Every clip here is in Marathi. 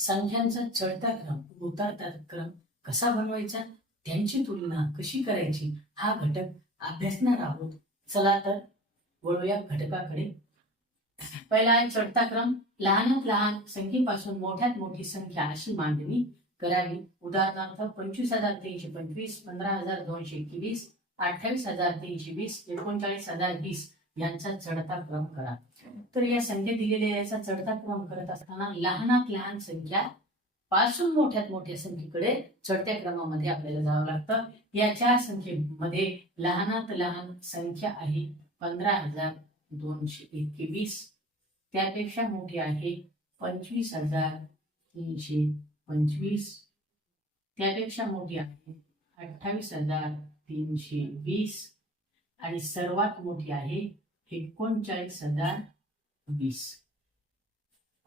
संख्यांचा चढता क्रम उतरता क्रम कसा बनवायचा त्यांची तुलना कशी करायची हा घटक अभ्यासणार आहोत. चला तर वळूया घटकाकडे. पहिला आहे चढता क्रम. लहानात लहान संख्येपासून मोठ्यात मोठी संख्या अशी मांडणी करावी. उदाहरणार्थ पंचवीस हजार तीनशे पंचवीस पंधरा हजार दोनशे एकवीस अठ्ठावीस हजार तीनशे वीस एकोणचाळीस हजार वीस यांचा चढता क्रम करा. तर या संख्या दिलेल्या याचा चढता क्रम करत असताना लहानात लहान संख्या पासून मोठ्यात मोठ्या संख्येकडे चढत्या क्रमामध्ये आपल्याला जावं लागतं. या चार संख्येमध्ये लहानात लहान संख्या आहे पंधरा हजार दोनशे एकवीस. त्यापेक्षा मोठी आहे पंचवीस हजार तीनशे पंचवीस. त्यापेक्षा मोठी आहे अठ्ठावीस हजार तीनशे वीस. आणि सर्वात मोठी आहे एकोणचाळीस हजार वीस.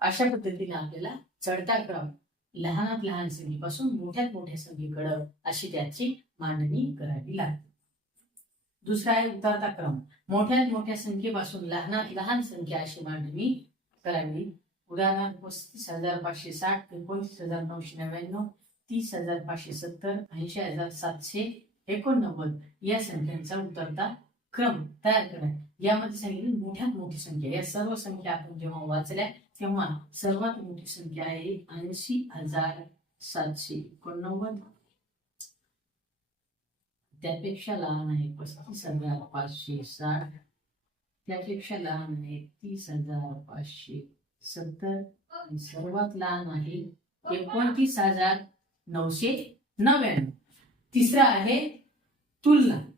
अशा पद्धतीने आपल्याला चढता क्रम लहानात लहान संख्येपासून मोठ्यात मोठ्या संख्येकडं अशी त्याची मांडणी करावी लागते. दुसरा आहे उतरता क्रम. मोठ्यात मोठ्या संख्येपासून लहानात लहान संख्या अशी मांडणी करावी. उदाहरणार्थ पस्तीस हजार पाचशे साठ एकोणतीस हजार नऊशे नव्याण्णव तीस हजार पाचशे सत्तर ऐंशी हजार सातशे एकोणनव्वद या संख्यांचा उतरता क्रम तयार करा यामध्ये सांगितलं मोठ्यात मोठी संख्या. या सर्व संख्या आपण जेव्हा वाचल्या तेव्हा सर्वात मोठी संख्या आहे ऐंशी हजार सातशे एकोणनव्वद. त्यापेक्षा लहान आहे पस्तीस हजार पाचशे साठ. त्यापेक्षा लहान आहे तीस हजार पाचशे सत्तर. आणि सर्वात लहान आहे एकोणतीस हजार नऊशे नव्याण्णव. तिसरा आहे तुलना.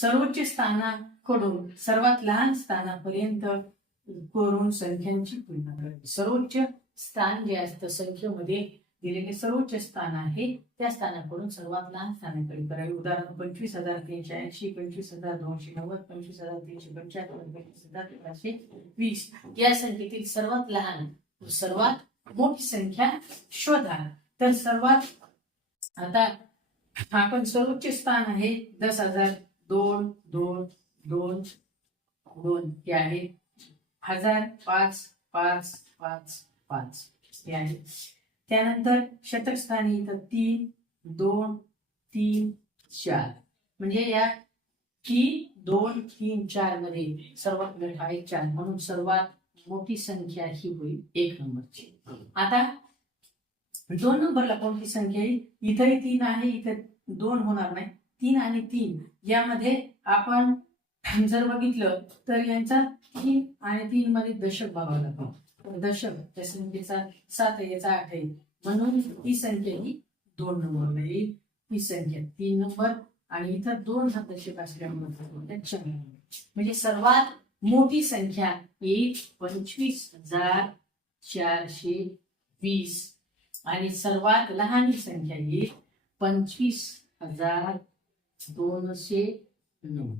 सर्वोच्च स्थानाकडून सर्वात लहान स्थानापर्यंत करून संख्यांची तुलना सर्वोच्च स्थान जे असतं संख्येमध्ये दिलेले सर्वोच्च स्थान आहे त्या स्थानाकडून सर्वात लहान स्थानाकडे करावे. उदाहरण पंचवीस हजार तीनशे ऐंशी पंचवीस हजार दोनशे नव्वद पंचवीस हजार तीनशे पंच्याहत्तर पंचवीस हजार तेराशे वीस. या संख्येतील सर्वात लहान सर्वात मोठी संख्या शोधा. तर सर्वात आता आपण सर्वोच्च स्थान आहे दस हजार दोन दोन दोन दोन. हे आहे. हजार पाच पाच पाच पाच. हे आहे. त्यानंतर शतकस्थानी इथं तीन दोन तीन चार. म्हणजे या तीन दोन तीन चारमध्ये सर्वात मोठा आहे चार. म्हणून सर्वात मोठी संख्या ही होईल एक नंबरची. आता दोन नंबरला कोणती संख्या येईल? इथंही तीन आहे इथं दोन होणार नाही. तीन आणि तीन. यामध्ये आपण जर बघितलं तर यांचा तीन आणि तीन मध्ये दशक बघावं लागतो. दशक त्या संख्येचा सात याचा आठ आहे. म्हणून ही संख्या ही दोन नंबरला येईल ही संख्या तीन नंबर आणि इथं दोन हा दशक असल्यामुळे चार म्हणजे सर्वात मोठी संख्या येईल पंचवीस हजार चारशे वीस. आणि सर्वात लहान संख्या येईल पंचवीस हजार दोनशे नऊ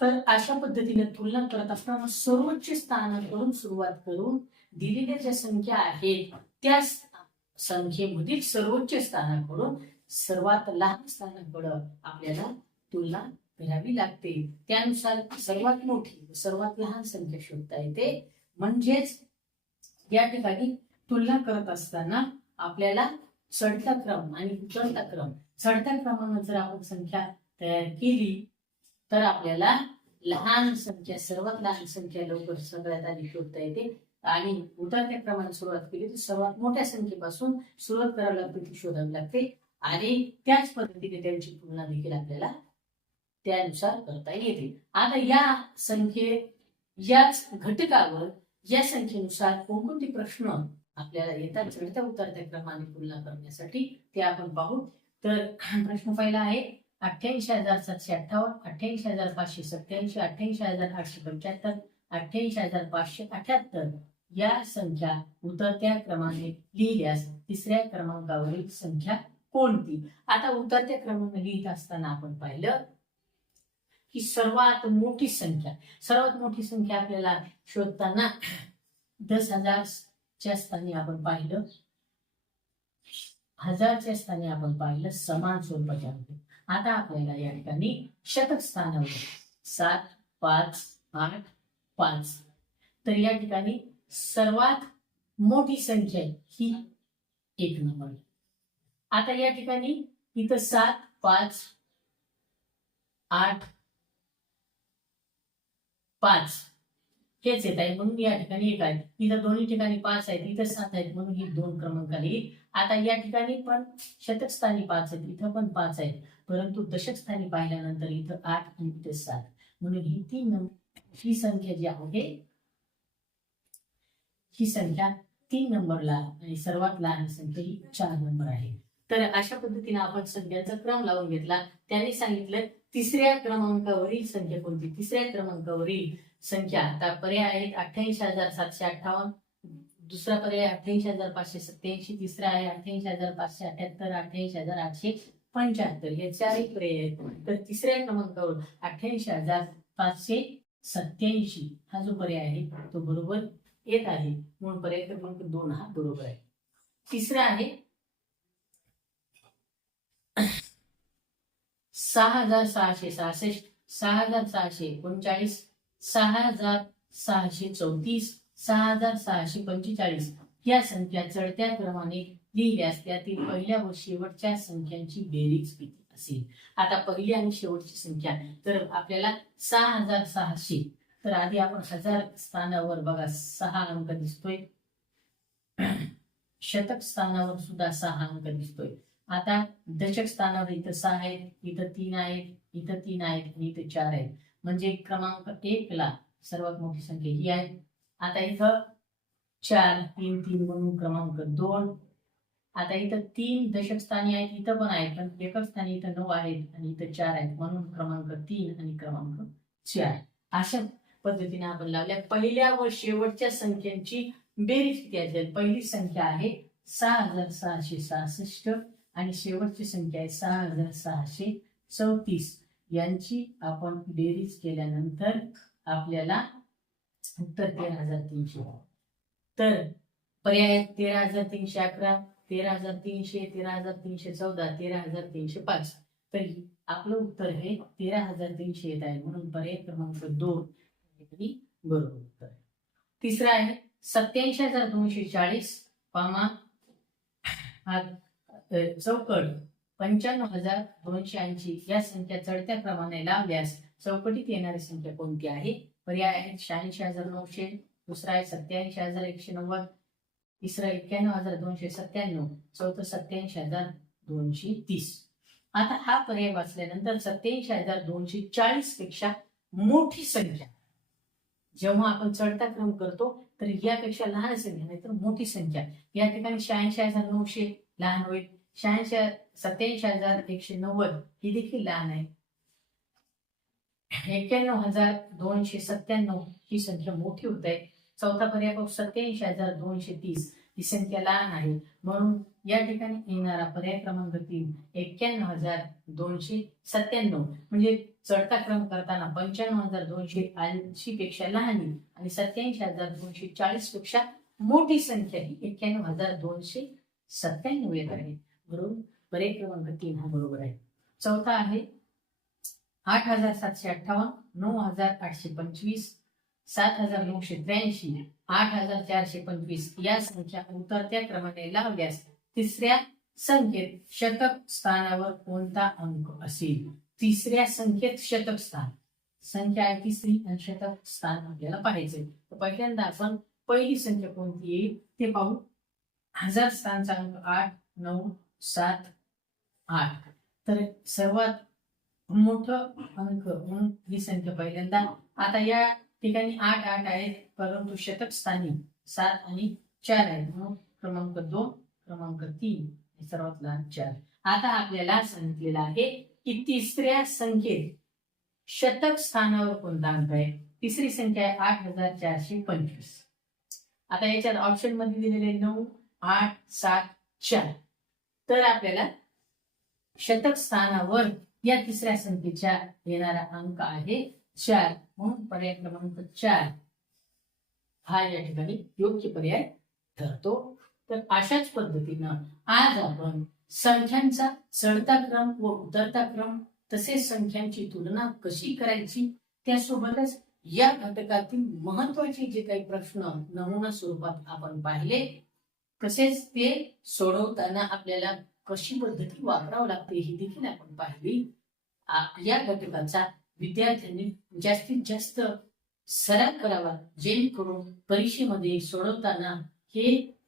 तर अशा पद्धतीने तुलना करत असताना सर्वोच्च स्थानाकडून सुरुवात करून दिलेल्या ज्या संख्या आहेत त्या संख्येमधील सर्वोच्च स्थानाकडून सर्वात लहान स्थानाकडं आपल्याला तुलना करावी लागते. त्यानुसार सर्वात मोठी सर्वात लहान संख्या शोधता येते. म्हणजेच या ठिकाणी तुलना करत असताना आपल्याला चढता क्रम आणि उतरता क्रम. चढत्या क्रमानं जर आपण संख्या तयार केली तर आपल्याला लहान संख्या सर्वात लहान संख्या लवकर सगळ्यात आधी शोधता येते. आणि उतरत्या क्रमाने सुरुवात केली तर सर्वात मोठ्या संख्येपासून सुरुवात करावी लागते ती शोधावी लागते. आणि त्याच पद्धतीने त्यांची तुलना देखील आपल्याला त्यानुसार करता येते. आता या संख्ये याच घटकावर या संख्येनुसार कोणकोणते प्रश्न आपल्याला येतात चढत्या उतरत्या क्रमाने तुलना करण्यासाठी. ते आपण पाहू. तर प्रश्न पहिला आहे अठ्ठ्याऐंशी हजार सातशे अठ्ठावन्न अठ्ठ्याऐंशी हजार पाचशे सत्याऐंशी अठ्ठ्याऐंशी हजार आठशे पंच्याहत्तर अठ्ठ्याऐंशी हजार पाचशे अठ्याहत्तर या संख्या उतरत्या क्रमाने लिहिल्यास तिसऱ्या क्रमांकावरील संख्या कोणती? आता उतरत्या क्रमाने लिहित असताना आपण पाहिलं की सर्वात मोठी संख्या. सर्वात मोठी संख्या आपल्याला शोधताना दस हजार च्या स्थानी आपण पाहिलं. हजारच्या स्थानी आपण पाहिलं समान स्वरूपाच्या होते आता आपल्याला या ठिकाणी शतक स्थानावर सात पाच आठ पाच. तर या ठिकाणी सर्वात मोठी संख्या ही एक नंबर. आता या ठिकाणी इथं सात पाच आठ पाच. हेच येत आहे. म्हणून या ठिकाणी एक आहे. इथं दोन्ही ठिकाणी पाच आहेत. इथं सात आहेत. म्हणून ही दोन क्रमांक आली आता या ठिकाणी पण शतक स्थानी पाच आहेत. इथं पण पाच आहेत. परंतु दशकस्थानी पाहिल्यानंतर इथं आठ आणि इथं सात. म्हणून ही तीन नंबर ही संख्या जी आहे ही संख्या तीन नंबरला आणि सर्वात लहान संख्या ही चार नंबर आहे. तर अशा पद्धतीने आपण संख्यांचा क्रम लावून घेतला. त्याने सांगितलं तिसऱ्या क्रमांकावरील संख्या कोणती? तिसऱ्या क्रमांकावरील संख्या. आता पर्याय आहेत अठ्ठ्याऐंशी हजार सातशे अठ्ठावन्न. दुसरा पर्याय अठ्ठ्याऐंशी हजार पाचशे सत्याऐंशी तिसरा आहे अठ्ठ्याऐंशी हजार पाचशे अठ्याहत्तर अठ्ठ्याऐंशी हजार आठशे पंच्याहत्तर हे चारही पर्याय आहेत. तर तिसऱ्या क्रमांकावर अठ्ठ्याऐंशी हजार पाचशे सत्याऐंशी हा जो पर्याय आहे तो बरोबर येत आहे. म्हणून पर्याय क्रमांक दोन हा बरोबर आहे. तिसरा आहे सहा हजार सहाशे सहासष्ट सहा हजार सहाशे एकोणचाळीस सहा हजार सहाशे चौतीस सहा हजार सहाशे पंचेचाळीस या संख्या चढत्या क्रमाने लिहिल्यास त्यातील पहिल्या व शेवटच्या संख्यांची बेरीज किती असेल? आता पहिली आणि शेवटची संख्या तर आपल्याला सहा हजार सहाशे. तर आधी आपण हजार स्थानावर बघा सहा अंक दिसतोय. शतक स्थानावर सुद्धा सहा अंक दिसतोय. आता दशक स्थानावर इथं सहा आहेत इथं तीन आहेत इथं तीन आहेत आणि इथं चार आहेत. म्हणजे क्रमांक एक ला सर्वात मोठी संख्या ही आहे. आता इथं चार तीन तीन म्हणून क्रमांक दोन. आता इथं तीन दशक स्थानी आहेत इथं पण आहेत पण एकक स्थानी इथं नऊ आहेत आणि इथं चार आहेत म्हणून क्रमांक तीन आणि क्रमांक चार. अशा पद्धतीने आपण लावल्या. पहिल्या व शेवटच्या संख्यांची बेरीज किती असेल पहिली संख्या आहे सहा हजार सहाशे सहासष्ट आणि शेवटची संख्या आहे सहा हजार सहाशे चौतीस. यांची आपण बेरीज केल्यानंतर आपल्याला उत्तर तेरा हजार तीनशे. तर पर्याय तेरा हजार तीनशे अकरा तेरा हजार तीनशे तेरा हजार तीनशे चौदा तेरा हजार तीनशे पाच. तर आपलं उत्तर हे तेरा हजार तीनशे येत आहे. म्हणून पर्याय क्रमांक दोन बरोबर उत्तर तिसरं तिसरा आहे सत्याऐंशी हजार दोनशे चाळीस पामा हा चौकट. पंच्याण्णव हजार दोनशे ऐंशी या संख्या चढत्या क्रमाने लावल्यास चौकटीत येणारी संख्या कोणती आहे? पर्याय आहेत शहाऐंशी हजार नऊशे दुसरा आहे सत्याऐंशी हजार एकशे नव्वद तिसरा एक्क्याण्णव हजार दोनशे सत्त्याण्णव चौथं सत्याऐंशी हजार दोनशे तीस. आता हा पर्याय वाचल्यानंतर सत्याऐंशी हजार दोनशे चाळीसपेक्षा मोठी संख्या. जेव्हा आपण चढता क्रम करतो तर यापेक्षा लहान संख्या नाही तर मोठी संख्या. या ठिकाणी शहाऐंशी हजार नऊशे लहान होईल. शहाऐंशी सत्याऐंशी हजार एकशे नव्वद. ही देखील लहान आहे. एक्क्याण्णव हजार दोनशे सत्त्याण्णव ही संख्या मोठी होत आहे. चौथा पर्याय सत्याऐंशी हजार दोनशे तीस. ही संख्या लहान आहे. म्हणून या ठिकाणी येणारा पर्याय क्रमांक तीन एक्क्याण्णव हजार दोनशे सत्त्याण्णव. म्हणजे चढता क्रम करताना पंच्याण्णव हजार दोनशे ऐंशी पेक्षा लहान आणि सत्याऐंशी हजार दोनशे चाळीसपेक्षा मोठी संख्या ही एक्क्याण्णव हजार दोनशे सत्त्याण्णव येत आहे. म्हणून पर्याय क्रमांक तीन हा बरोबर आहे. चौथा आहे आठ हजार सातशे अठ्ठावन्न नऊ हजार आठशे पंचवीस सात हजार नऊशे त्र्याऐंशी आठ हजार चारशे पंचवीस. या संख्या उतरत्या क्रमाने लावल्यास तिसऱ्या संख्येत शतक स्थानावर कोणता अंक असेल? तिसऱ्या संख्येत शतक स्थान. संख्या आहे तिसरी आणि शतक स्थान आपल्याला पाहायचे तर पहिल्यांदा आपण पहिली संख्या कोणती येईल ते पाहू. हजार स्थानचा अंक आठ नऊ सात आठ तर सर्वात मोठं अंक म्हणून ही संख्या पहिल्यांदा. आता या ठिकाणी आठ आठ आहेत परंतु शतक स्थानी सात आणि चार आहेत. म्हणून क्रमांक दोन क्रमांक तीन सर्वात लहान चार. आता आपल्याला सांगितलेलं आहे की तिसऱ्या संख्येत शतक स्थानावर कोणता अंक आहे? तिसरी संख्या आहे आठ हजार चारशे पंचवीस. आता याच्यात ऑप्शनमध्ये दिलेले नऊ आठ सात चार. तर आपल्याला शतक स्थानावर या तिसऱ्या संख्येच्या येणारा अंक आहे चार. म्हणून पर्याय क्रमांक चार हा या ठिकाणी योग्य पर्याय ठरतो तर अशाच पद्धतीनं आज आपण संख्यांचा चढता क्रम व उतरता क्रम तसेच संख्यांची तुलना कशी करायची त्यासोबतच या घटकातील महत्त्वाचे जे काही प्रश्न नमुना स्वरूपात आपण पाहिले तसेच ते सोडवताना आपल्याला कशी पद्धती वापरावं लागते ही देखील आपण पाहिली. या घटकाचा विद्यार्थ्यांनी जास्तीत जास्त सराव करावा जेणेकरून परीक्षेमध्ये सोडवताना हे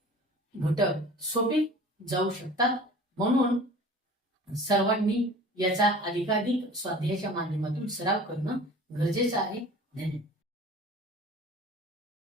घटक सोपे जाऊ शकतात. म्हणून सर्वांनी याचा अधिकाधिक स्वाध्यायाच्या माध्यमातून सराव करणं गरजेचं आहे. धन्यवाद.